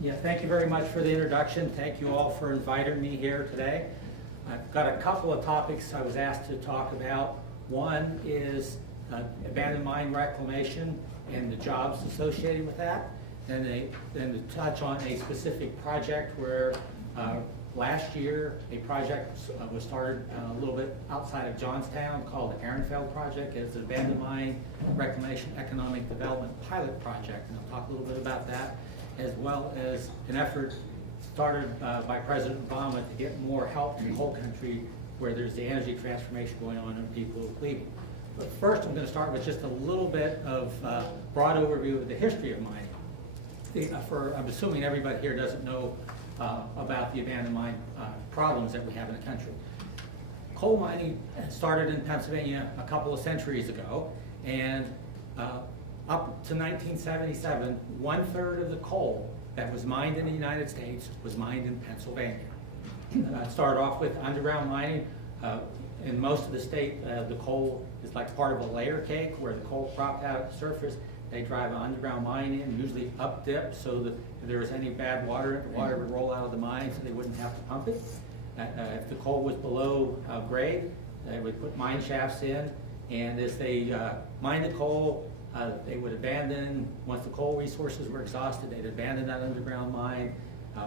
Yeah, thank you very much for the introduction. Thank you all for inviting me here today. I've got a couple of topics I was asked to talk about. One is abandoned mine reclamation and the jobs associated with that. And then to touch on a specific project where last year a project was started a little bit outside of Johnstown called the Ehrenfeld Project. It's an abandoned mine reclamation economic development pilot project. And I'll talk a little bit about that, as well as an effort started by President Obama to get more help in the whole country where there's the energy transformation going on and people are leaving. But first I'm going to start with just a little bit of broad overview of the history of mining. I'm assuming everybody here doesn't know about the abandoned mine problems that we have in the country. Coal mining started in Pennsylvania a couple of centuries ago, and up to 1977, 1/3 of the coal that was mined in the United States was mined in Pennsylvania. It started off with underground mining. In most of the state, the coal is like part of a layer cake where the coal cropped out at the surface. They drive an underground mine in, usually up dip, so that if there was any bad water, the water would roll out of the mine so they wouldn't have to pump it. If the coal was below grade, they would put mine shafts in, and as they mined the coal, they would abandon, once the coal resources were exhausted, they'd abandon that underground mine.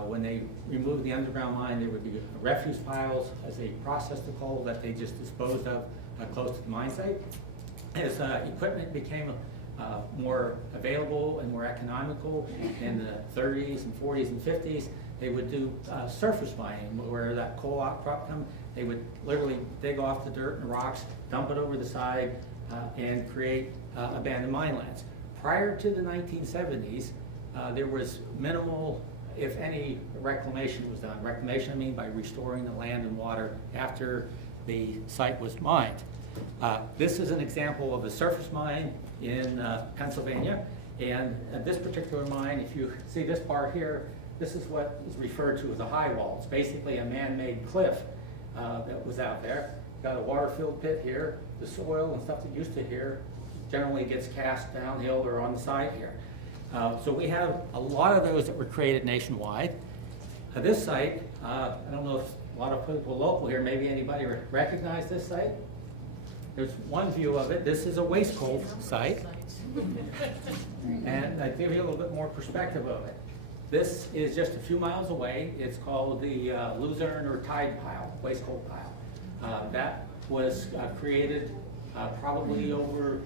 When they removed the underground mine, there would be refuse piles as they processed the coal that they just disposed of close to the mine site. As equipment became more available and more economical in the 30s and 40s and 50s, they would do surface mining, where that coal outcrop come. They would literally dig off the dirt and rocks, dump it over the side, and create abandoned mine lands. Prior to the 1970s, there was minimal, if any, reclamation was done. Reclamation, I mean by restoring the land and water after the site was mined. This is an example of a surface mine in Pennsylvania, and this particular mine, if you see this part here, this is what is referred to as a high wall. It's basically a man-made cliff that was out there. Got a water-filled pit here. The soil and stuff that used to here generally gets cast downhill or on the side here. So we have a lot of those that were created nationwide. This site, I don't know if a lot of people local here, maybe anybody recognize this site? There's one view of it. This is a waste coal site. And I'll give you a little bit more perspective of it. This is just a few miles away. It's called the Luzerne or Tide Pile, waste coal pile. That was created probably over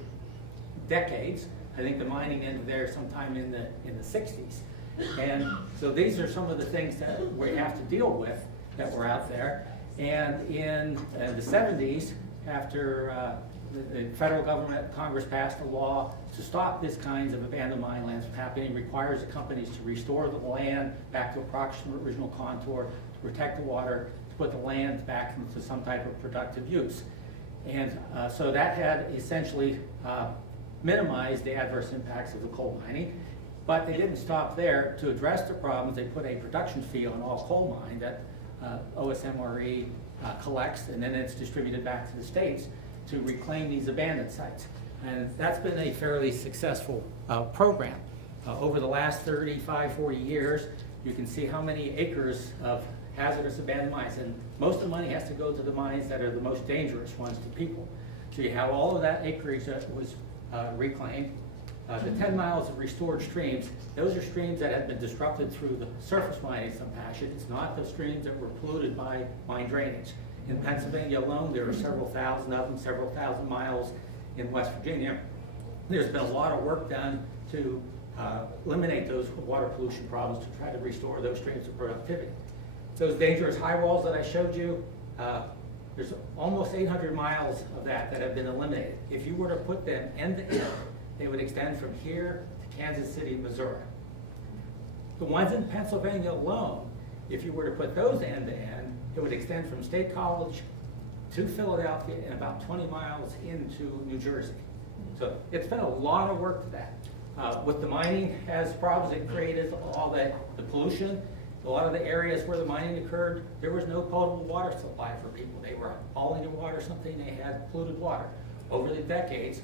decades. I think the mining ended there sometime in the 60s. And so these are some of the things that we have to deal with that were out there. And in the 70s, after the federal government, Congress passed a law to stop this kinds of abandoned mine lands from happening. It requires the companies to restore the land back to approximate original contour, to protect the water, to put the land back into some type of productive use. And so that had essentially minimized the adverse impacts of the coal mining. But they didn't stop there. To address the problems, they put a production fee on all coal mine that OSMRE collects, and then it's distributed back to the states to reclaim these abandoned sites. And that's been a fairly successful program. Over the last 35, 40 years, you can see how many acres of hazardous abandoned mines, and most of the money has to go to the mines that are the most dangerous ones to people. So you have all of that acreage that was reclaimed. The 10 miles of restored streams, those are streams that have been disrupted through the surface mining some fashion. It's not the streams that were polluted by mine drainage. In Pennsylvania alone, there are several thousand of them, several thousand miles in West Virginia. There's been a lot of work done to eliminate those water pollution problems, to try to restore those streams of productivity. Those dangerous high walls that I showed you, there's almost 800 miles of that have been eliminated. If you were to put them end to end, they would extend from here to Kansas City, Missouri. The ones in Pennsylvania alone, if you were to put those end to end, it would extend from State College to Philadelphia and about 20 miles into New Jersey. So it's been a lot of work to that. With the mining has problems, it created all the pollution. A lot of the areas where the mining occurred, there was no potable water supply for people. They were hauling the water, something they had polluted water. Over the decades,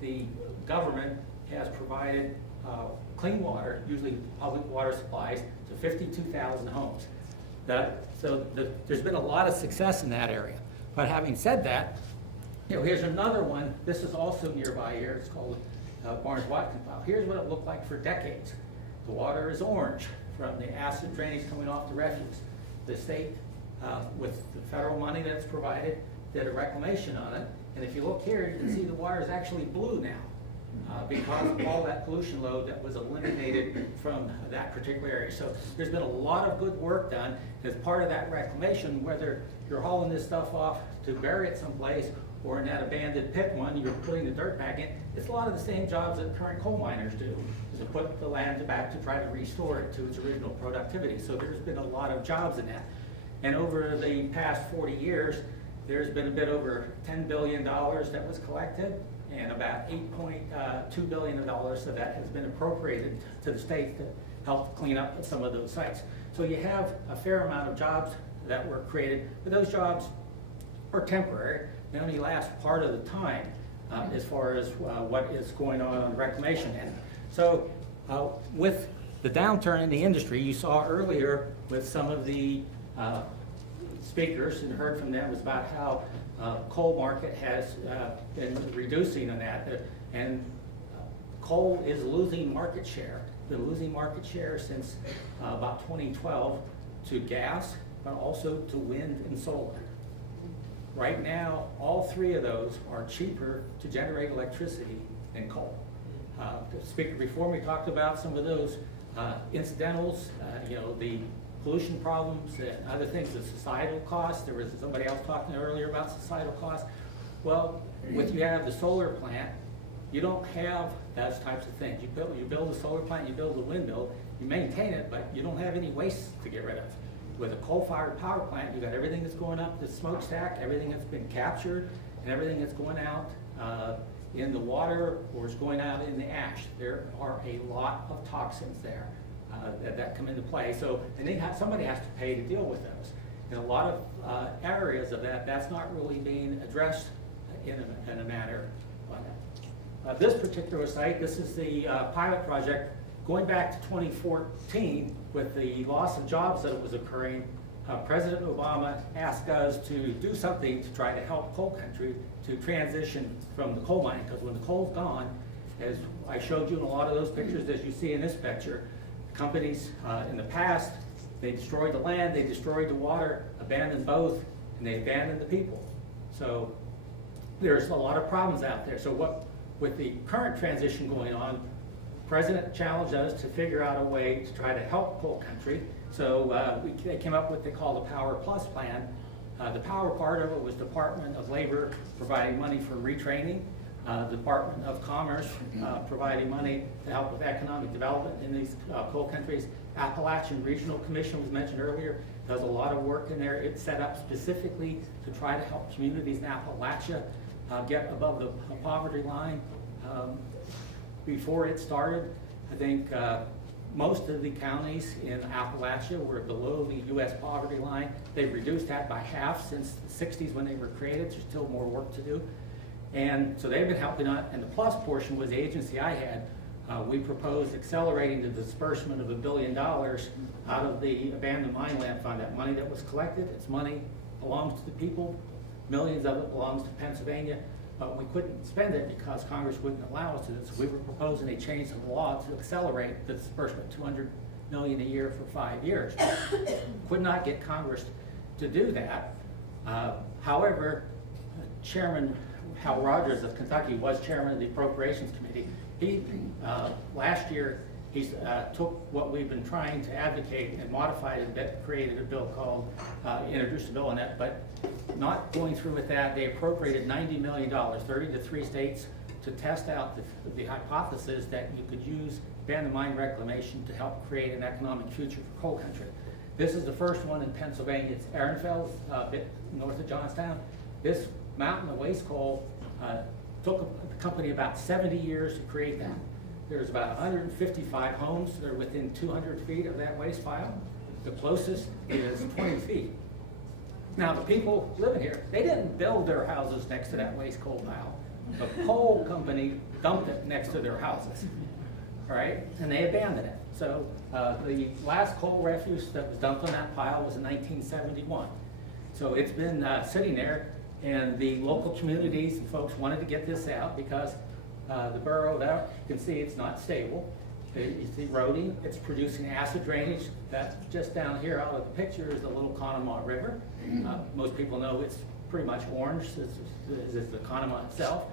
the government has provided clean water, usually public water supplies, to 52,000 homes. There's been a lot of success in that area. But having said that, here's another one. This is also nearby here. It's called Barnes-Watkins Pile. Here's what it looked like for decades. The water is orange from the acid drainage coming off the refuse. The state, with the federal money that's provided, did a reclamation on it. And if you look here, you can see the water is actually blue now because of all that pollution load that was eliminated from that particular area. So there's been a lot of good work done as part of that reclamation, whether you're hauling this stuff off to bury it someplace or in that abandoned pit one, you're putting the dirt back in. It's a lot of the same jobs that current coal miners do, is to put the land back to try to restore it to its original productivity. So there's been a lot of jobs in that. And over the past 40 years, there's been a bit over $10 billion that was collected, and about $8.2 billion of that has been appropriated to the state to help clean up some of those sites. So you have a fair amount of jobs that were created, but those jobs are temporary. They only last part of the time as far as what is going on the reclamation end. So with the downturn in the industry, you saw earlier with some of the speakers and heard from them was about how coal market has been reducing on that, and coal is losing market share. Been losing market share since about 2012 to gas, but also to wind and solar. Right now, all three of those are cheaper to generate electricity than coal. The speaker before me talked about some of those incidentals, the pollution problems and other things, the societal costs. There was somebody else talking earlier about societal costs. Well, when you have the solar plant, you don't have those types of things. You build a solar plant, you build a windmill, you maintain it, but you don't have any waste to get rid of. With a coal-fired power plant, you got everything that's going up the smokestack, everything that's been captured, and everything that's going out in the water or is going out in the ash. There are a lot of toxins there that come into play. So, and somebody has to pay to deal with those. In a lot of areas of that's not really being addressed in a manner like that. This particular site, this is the pilot project going back to 2014 with the loss of jobs that was occurring. President Obama asked us to do something to try to help coal country to transition from the coal mining, because when the coal's gone, as I showed you in a lot of those pictures, as you see in this picture, companies in the past, they destroyed the land, they destroyed the water, abandoned both, and they abandoned the people. So there's a lot of problems out there. So with the current transition going on, the President challenged us to figure out a way to try to help coal country. So they came up with what they call the Power Plus plan. The power part of it was Department of Labor providing money for retraining, the Department of Commerce providing money to help with economic development in these coal countries. Appalachian Regional Commission was mentioned earlier, does a lot of work in there. It's set up specifically to try to help communities in Appalachia get above the poverty line. Before it started, I think most of the counties in Appalachia were below the U.S. poverty line. They've reduced that by half since the 60s when they were created. There's still more work to do. And so they've been helping out. And the plus portion was the agency I had. We proposed accelerating the disbursement of $1 billion out of the abandoned mine land fund. That money that was collected, its money belongs to the people. Millions of it belongs to Pennsylvania. But we couldn't spend it because Congress wouldn't allow us to. So we were proposing a change in the law to accelerate the disbursement, $200 million a year for 5 years. Could not get Congress to do that. However, Chairman Hal Rogers of Kentucky was chairman of the Appropriations Committee. He, last year, he took what we've been trying to advocate and modified it, that created a bill called, introduced a bill on that, but not going through with that. They appropriated $90 million, 30 to 3 states, to test out the hypothesis that you could use abandoned mine reclamation to help create an economic future for coal country. This is the first one in Pennsylvania. It's Ehrenfeld, a bit north of Johnstown. This mountain of waste coal took the company about 70 years to create that. There's about 155 homes that are within 200 feet of that waste pile. The closest is 20 feet. Now, the people living here, they didn't build their houses next to that waste coal pile. The coal company dumped it next to their houses, all right? And they abandoned it. So the last coal refuse that was dumped on that pile was in 1971. So it's been sitting there, and the local communities and folks wanted to get this out because the borough, there, you can see it's not stable. It's eroding, it's producing acid drainage. That just down here out of the picture is the Little Conemaugh River. Most people know it's pretty much orange, as is the Conemaugh itself.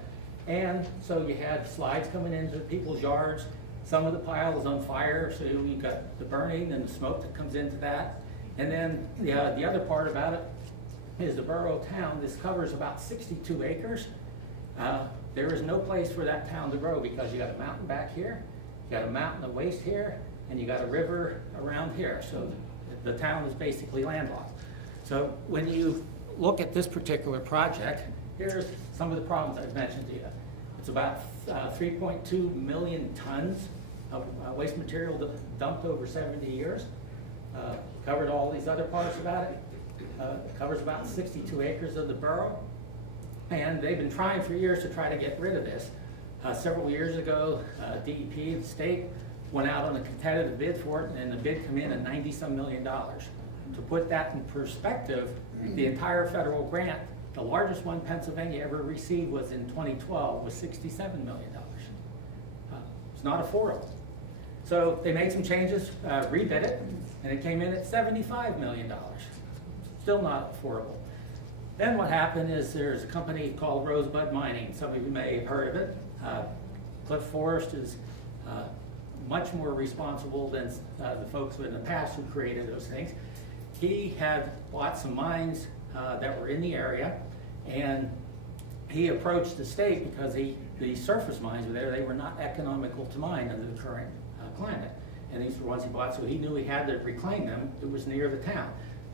And so you had slides coming into people's yards. Some of the pile is on fire, so you've got the burning and the smoke that comes into that. And then the other part about it is the borough town. This covers about 62 acres. There is no place for that town to grow because you got a mountain back here, you got a mountain of waste here, and you got a river around here. So the town is basically landlocked. So when you look at this particular project, here's some of the problems I've mentioned to you. It's about 3.2 million tons of waste material dumped over 70 years. Covered all these other parts about it. Covers about 62 acres of the borough. And they've been trying for years to try to get rid of this. Several years ago, DEP, the state, went out on a competitive bid for it, and the bid came in at $90-some million. To put that in perspective, the entire federal grant, the largest one Pennsylvania ever received was in 2012, was $67 million. It's not affordable. So they made some changes, rebid it, and it came in at $75 million. Still not affordable. Then what happened is there's a company called Rosebud Mining. Some of you may have heard of it. Cliff Forrest is much more responsible than the folks in the past who created those things. He had bought some mines that were in the area, and he approached the state because the surface mines were there. They were not economical to mine under the current climate. And these were ones he bought, so he knew he had to reclaim them. It was near the town.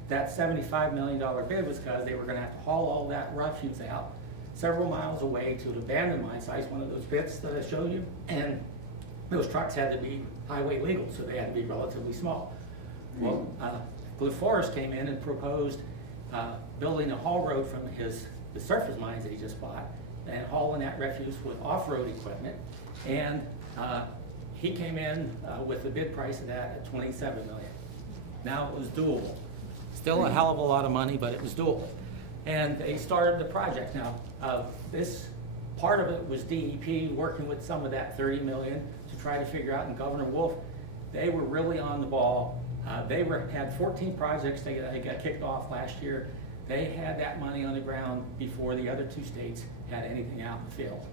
That $75 million bid was because they were going to have to haul all that refuse out several miles away to an abandoned mine site, one of those bits that I showed you. And those trucks had to be highway legal, so they had to be relatively small. Well, Cliff Forrest came in and proposed building a haul road from the surface mines that he just bought and hauling that refuse with off-road equipment. And he came in with the bid price of that at $27 million. Now it was doable. Still a hell of a lot of money, but it was doable. And they started the project. Now, this part of it was DEP working with some of that $30 million to try to figure out, and Governor Wolf, they were really on the ball. They had 14 projects they got kicked off last year. They had that money on the ground before the other two states had anything out in the field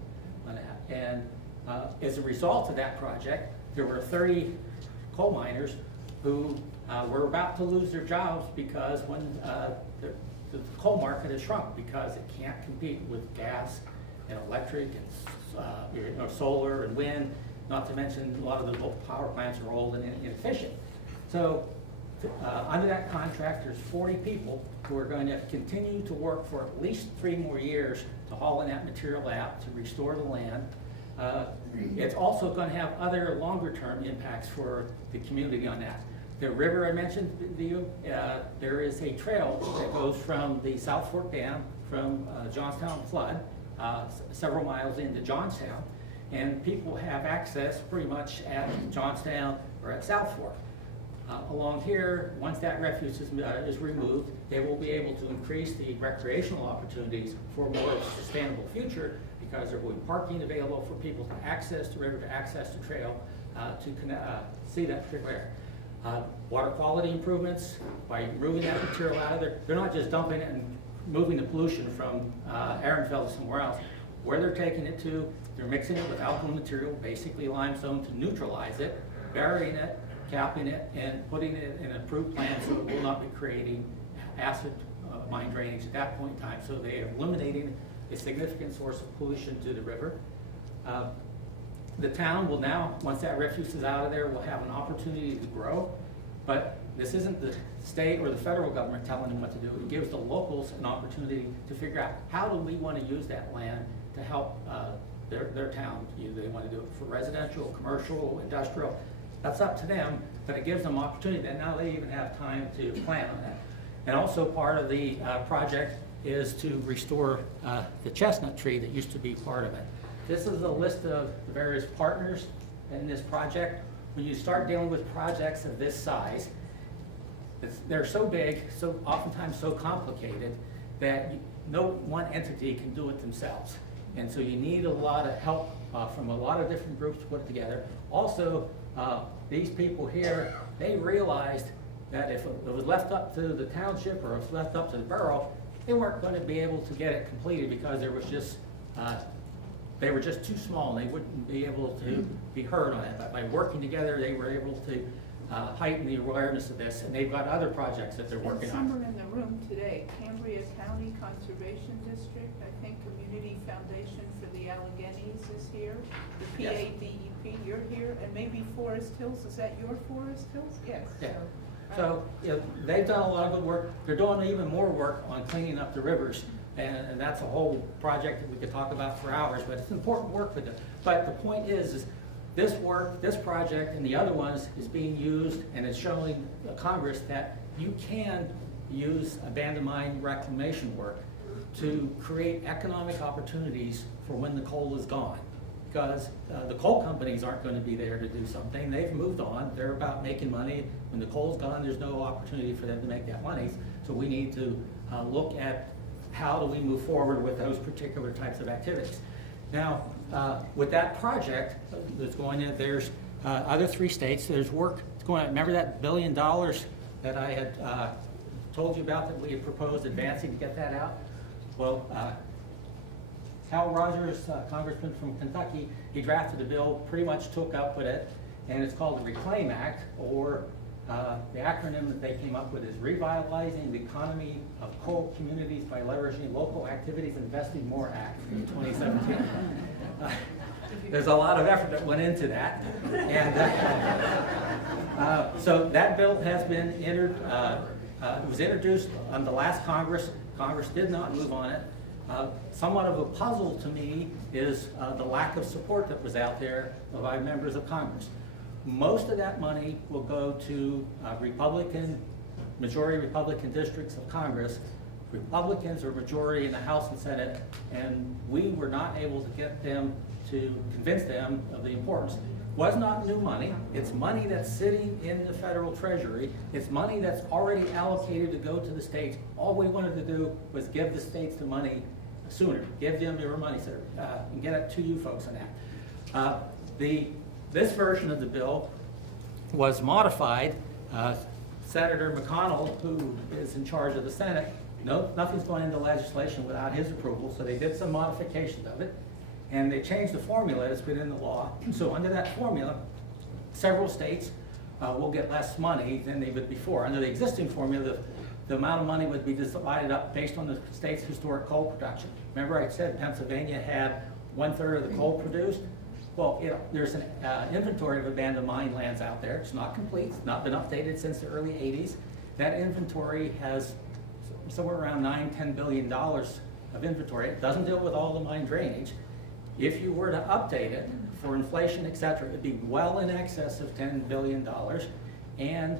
on that. And as a result of that project, there were 30 coal miners who were about to lose their jobs because when the coal market has shrunk because it can't compete with gas and electric and solar and wind, not to mention a lot of the local power plants are old and inefficient. So under that contract, there's 40 people who are going to continue to work for at least 3 more years to haul in that material out to restore the land. It's also going to have other longer-term impacts for the community on that. The river I mentioned to you, there is a trail that goes from the South Fork Dam from Johnstown flood several miles into Johnstown, and people have access pretty much at Johnstown or at South Fork. Along here, once that refuse is removed, they will be able to increase the recreational opportunities for a more sustainable future because there will be parking available for people to access the river, to access the trail, to see that particular area. Water quality improvements by removing that material out of there. They're not just dumping it and moving the pollution from Ehrenfeld to somewhere else. Where they're taking it to, they're mixing it with alkaline material, basically limestone, to neutralize it, burying it, capping it, and putting it in an approved plan so it will not be creating acid mine drainage at that point in time. So they are eliminating a significant source of pollution to the river. The town will now, once that refuse is out of there, will have an opportunity to grow. But this isn't the state or the federal government telling them what to do. It gives the locals an opportunity to figure out how do we want to use that land to help their town. Either they want to do it for residential, commercial, industrial. That's up to them, but it gives them opportunity that now they even have time to plan on that. And also part of the project is to restore the chestnut tree that used to be part of it. This is a list of the various partners in this project. When you start dealing with projects of this size, they're so big, so oftentimes so complicated, that no one entity can do it themselves. And so you need a lot of help from a lot of different groups to put it together. Also, these people here, they realized that if it was left up to the township or if it was left up to the borough, they weren't going to be able to get it completed because there was just, they were just too small and they wouldn't be able to be heard on it. But by working together, they were able to heighten the awareness of this, and they've got other projects that they're working on. Somewhere in the room today, Cambria County Conservation District, I think Community Foundation for the Alleghenies is here, the Yes. PADEP, you're here, and maybe Forest Hills, is that your Forest Hills? Yes. Yeah. So, you know, they've done a lot of good work. They're doing even more work on cleaning up the rivers, and that's a whole project that we could talk about for hours, but it's important work for them. But the point is this work, this project, and the other ones is being used, and it's showing Congress that you can use abandoned mine reclamation work to create economic opportunities for when the coal is gone. Because the coal companies aren't going to be there to do something. They've moved on. They're about making money. When the coal's gone, there's no opportunity for them to make that money. So we need to look at how do we move forward with those particular types of activities. Now, with that project that's going in, there's other 3 states. There's work that's going on. Remember that $1 billion that I had told you about that we had proposed advancing to get that out? Well, Hal Rogers, Congressman from Kentucky, he drafted a bill, pretty much took up with it, and it's called the Reclaim Act, or the acronym that they came up with is Revitalizing the Economy of Coal Communities by Leveraging Local Activities and Investing More Act in 2017. There's a lot of effort that went into that, and so that bill has been entered. It was introduced on the last Congress. Congress did not move on it. Somewhat of a puzzle to me is the lack of support that was out there by members of Congress. Most of that money will go to majority Republican districts of Congress. Republicans are majority in the House and Senate, and we were not able to get them to convince them of the importance. Was not new money. It's money that's sitting in the federal treasury. It's money that's already allocated to go to the states. All we wanted to do was give the states the money sooner. Give them your money, sir, and get it to you folks on that. This version of the bill was modified. Senator McConnell, who is in charge of the Senate, nothing's going into legislation without his approval, so they did some modifications of it. And they changed the formula that's been in the law. So under that formula, several states will get less money than they would before. Under the existing formula, the amount of money would be divided up based on the state's historic coal production. Remember I said Pennsylvania had 1/3 of the coal produced? Well, there's an inventory of abandoned mine lands out there. It's not complete. It's not been updated since the early 80s. That inventory has somewhere around $9–10 billion of inventory. It doesn't deal with all the mine drainage. If you were to update it for inflation, et cetera, it'd be well in excess of $10 billion. And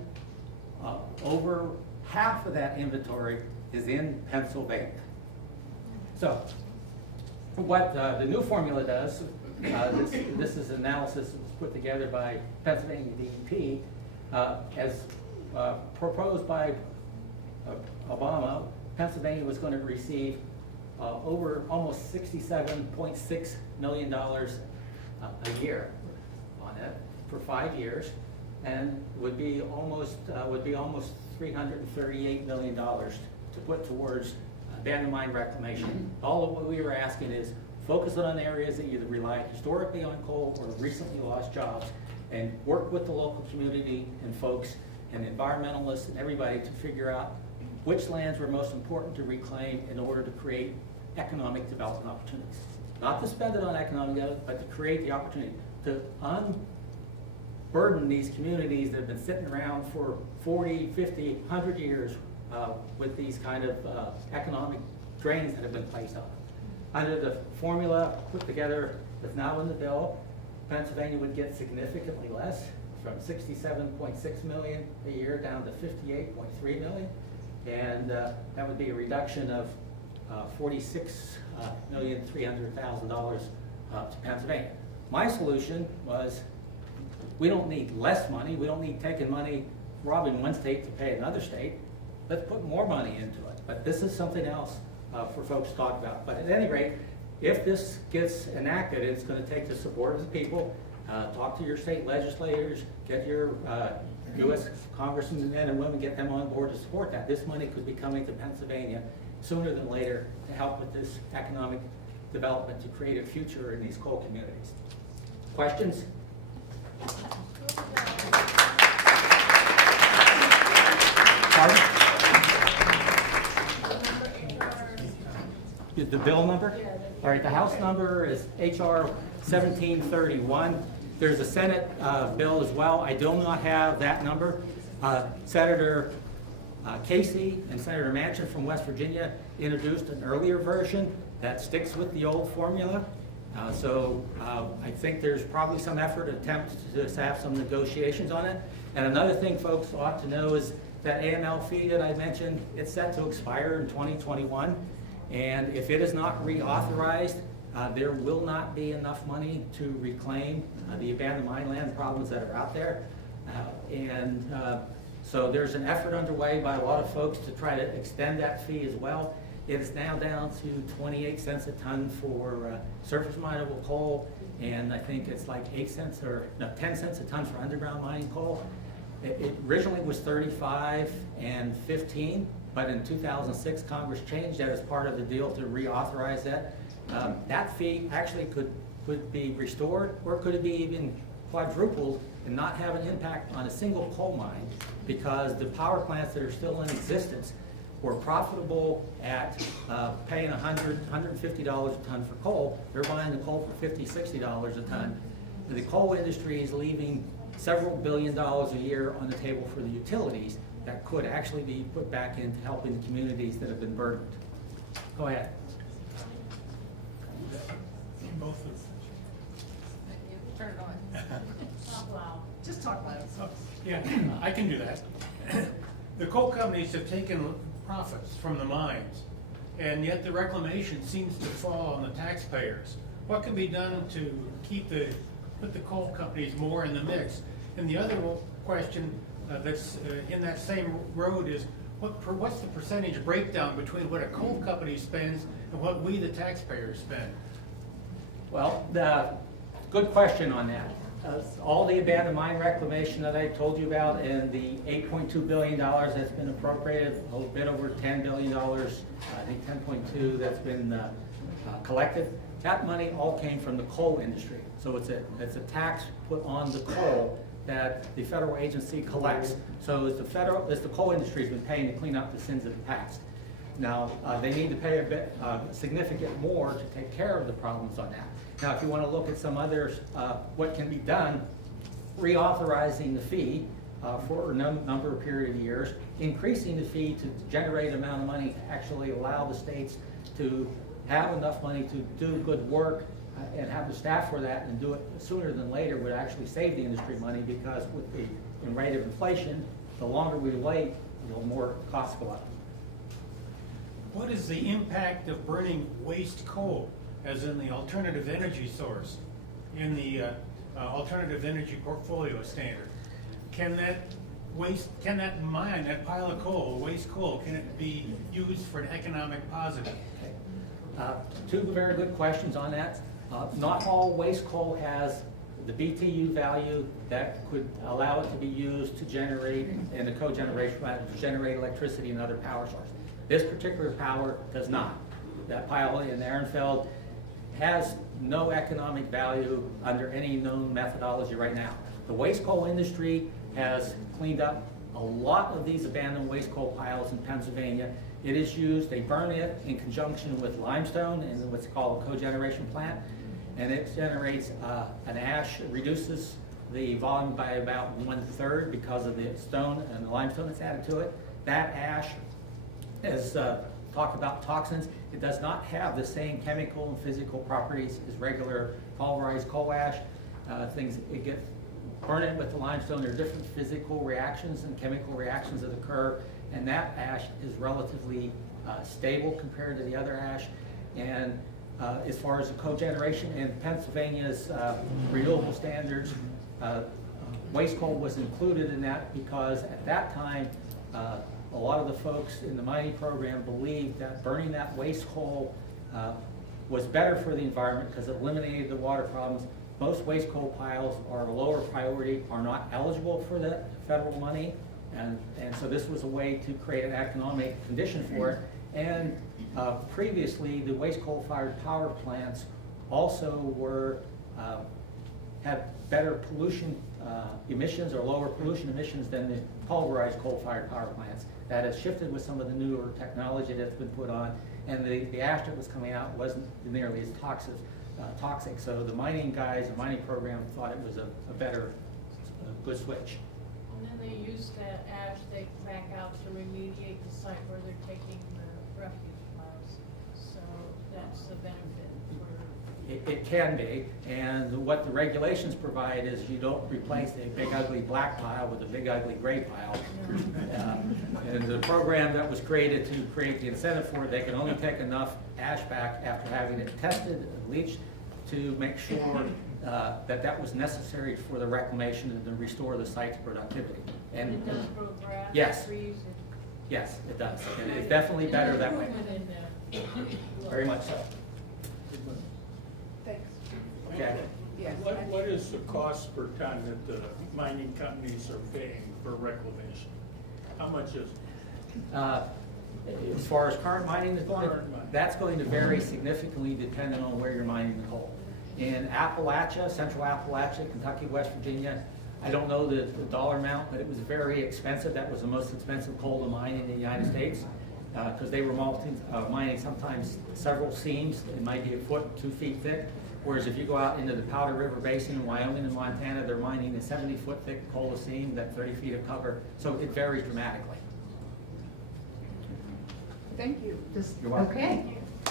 over half of that inventory is in Pennsylvania. So what the new formula does, this is analysis that was put together by Pennsylvania DEP, as proposed by Obama. Pennsylvania was going to receive over almost $67.6 million a year on it for 5 years, and would be almost $338 million to put towards abandoned mine reclamation. All of what we were asking is focus on areas that either relied historically on coal or recently lost jobs, and work with the local community and folks and environmentalists and everybody to figure out which lands were most important to reclaim in order to create economic development opportunities. Not to spend it on economic development, but to create the opportunity to unburden these communities that have been sitting around for 40, 50, 100 years with these kind of economic drains that have been placed on them. Under the formula put together that's now in the bill, Pennsylvania would get significantly less, from $67.6 million a year down to $58.3 million. And that would be a reduction of $46,300,000 to Pennsylvania. My solution was, we don't need less money, we don't need taking money, robbing one state to pay another state. Let's put more money into it. But this is something else for folks to talk about. But at any rate, if this gets enacted, it's going to take the support of the people. Talk to your state legislators, get your U.S. congressmen and women, get them on board to support that. This money could be coming to Pennsylvania sooner than later to help with this economic development to create a future in these coal communities. Questions? Pardon? The bill number? All right, the House number is H.R. 1731. There's a Senate bill as well. I do not have that number. Senator Casey and Senator Manchin from West Virginia introduced an earlier version that sticks with the old formula. So I think there's probably some effort, attempt to have some negotiations on it. And another thing folks ought to know is that AML fee that I mentioned, it's set to expire in 2021. And if it is not reauthorized, there will not be enough money to reclaim the abandoned mine land problems that are out there. So there's an effort underway by a lot of folks to try to extend that fee as well. It is now down to 28 cents a ton for surface mineable coal, and I think it's like 10 cents a ton for underground mining coal. It originally was 35 and 15, but in 2006 Congress changed that as part of the deal to reauthorize that. That fee actually could be restored, or could it be even quadrupled and not have an impact on a single coal mine, because the power plants that are still in existence were profitable at paying $100, $150 a ton for coal. They're buying the coal for $50, $60 a ton. The coal industry is leaving several $billions a year on the table for the utilities that could actually be put back into helping the communities that have been burdened. Go ahead. Both of them. Turn it on. Talk loud. Just talk loud. Yeah, I can do that. The coal companies have taken profits from the mines, and yet the reclamation seems to fall on the taxpayers. What can be done to put the coal companies more in the mix? And the other question that's in that same road is, what's the percentage breakdown between what a coal company spends and what we, the taxpayers, spend? Well, good question on that. All the abandoned mine reclamation that I told you about, and the $8.2 billion that's been appropriated, a bit over $10 billion, I think 10.2 that's been collected, that money all came from the coal industry. So it's a tax put on the coal that the federal agency collects. So it's the coal industry has been paying to clean up the sins of the past. Now, they need to pay a bit significant more to take care of the problems on that. Now, if you want to look at some others, what can be done, reauthorizing the fee for a number of period of years, increasing the fee to generate an amount of money to actually allow the states to have enough money to do good work and have the staff for that, and do it sooner than later would actually save the industry money, because with the rate of inflation, the longer we wait, the more costs go up. What is the impact of burning waste coal, as in the alternative energy source, in the alternative energy portfolio standard? Can that mine, that pile of coal, waste coal, can it be used for an economic positive? Okay. Two very good questions on that. Not all waste coal has the BTU value that could allow it to be used to generate, and the cogeneration, to generate electricity and other power sources. This particular power does not. That pile in Ehrenfeld has no economic value under any known methodology right now. The waste coal industry has cleaned up a lot of these abandoned waste coal piles in Pennsylvania. It is used, they burn it in conjunction with limestone in what's called a cogeneration plant, and it generates an ash. It reduces the volume by about 1/3 because of the stone and the limestone that's added to it. That ash is talk about toxins. It does not have the same chemical and physical properties as regular pulverized coal ash. It gets burn it with the limestone. There are different physical reactions and chemical reactions that occur, and that ash is relatively stable compared to the other ash. And as far as the cogeneration and Pennsylvania's renewable standards, waste coal was included in that because at that time, a lot of the folks in the mining program believed that burning that waste coal was better for the environment because it eliminated the water problems. Most waste coal piles are a lower priority, are not eligible for the federal money, and so this was a way to create an economic condition for it. And previously, the waste coal-fired power plants also were had better pollution emissions or lower pollution emissions than the pulverized coal-fired power plants. That has shifted with some of the newer technology that's been put on, and the ash that was coming out wasn't nearly as toxic. So the mining guys, the mining program thought it was a better, good switch. And then they use that ash they back out to remediate the site where they're taking the refuse piles. So that's the benefit for. It can be, and what the regulations provide is you don't replace a big ugly black pile with a big ugly gray pile. And the program that was created to create the incentive for it, they can only take enough ash back after having it tested and leached to make sure that was necessary for the reclamation and to restore the site's productivity. And it does grow grass. Yes. Trees. Yes, it does, and it's definitely better that way. Very much so. Thanks. Okay. Yes. What is the cost per ton that the mining companies are paying for reclamation? How much is it? As far as current mining is going, Current mining. that's going to vary significantly depending on where you're mining the coal. In Appalachia, central Appalachia, Kentucky, West Virginia, I don't know the dollar amount, but it was very expensive. That was the most expensive coal to mine in the United States because they were mining sometimes several seams. It might be a foot, 2 feet thick. Whereas if you go out into the Powder River Basin in Wyoming and Montana, they're mining a 70-foot thick coal seam, that 30 feet of cover. So it varies dramatically. Thank you. You're welcome. Okay,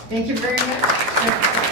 thank you very much.